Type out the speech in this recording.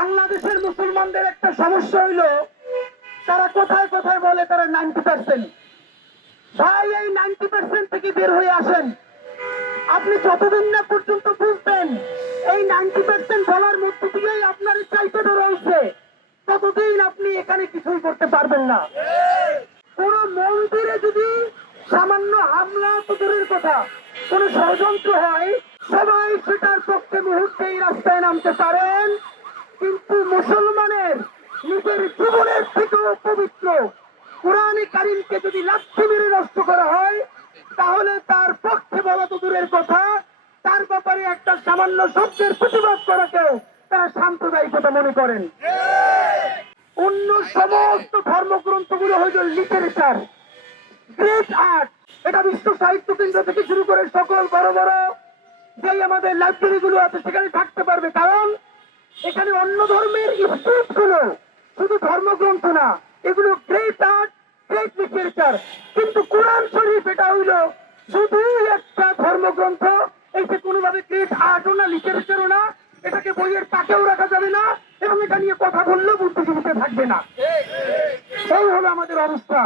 বাংলাদেশের মুসলমানদের একটা সমস্যা হইল, তারা কোথায় কোথায় বলে তারা 90%। ভাই, এই 90% থেকে বের হয়ে আসেন। আপনি যতদিন না পর্যন্ত বুঝবেন এই 90% বলার মধ্য দিয়েই আপনার চাইতে রয়েছে, ততদিন আপনি এখানে কিছুই করতে পারবেন না। কোন মন্দিরে যদি সামান্য হামলা তো দূরের কথা, কোন ষড়যন্ত্র হয়, সবাই সেটার পক্ষে মুহূর্তেই রাস্তায় নামতে পারেন, কিন্তু মুসলমানের নিজের জীবনের থেকেও পবিত্র কোরআনে কারীমকে যদি লাথি মেরে নষ্ট করা হয়, তাহলে তার পক্ষে বলা তো দূরের কথা, তার ব্যাপারে একটা সামান্য শব্দের প্রতিবাদ করাকেও তারা সাম্প্রদায়িকতা মনে করেন। অন্য সমস্ত ধর্মগ্রন্থগুলো হইল লিটারেচার, গ্রেট আর্ট। এটা বিশ্ব সাহিত্য কেন্দ্র থেকে শুরু করে সকল বড় বড় যেই আমাদের লাইব্রেরি গুলো আছে সেখানে থাকতে পারবে, কারণ এখানে অন্য ধর্মের স্ক্রিপ্ট গুলো শুধু ধর্মগ্রন্থ না, এগুলো গ্রেট আর্ট, গ্রেট লিটারেচার। কিন্তু কোরআন শরীফ এটা হইল শুধু একটা ধর্মগ্রন্থ, এইটা কোনোভাবে গ্রেট আর্টও না, লিটারেচারও না, এটাকে বইয়ের তাকেও রাখা যাবে না, এবং এটা নিয়ে কথা বললেও বুদ্ধিজীবীতে থাকবে না। এই হলো আমাদের অবস্থা।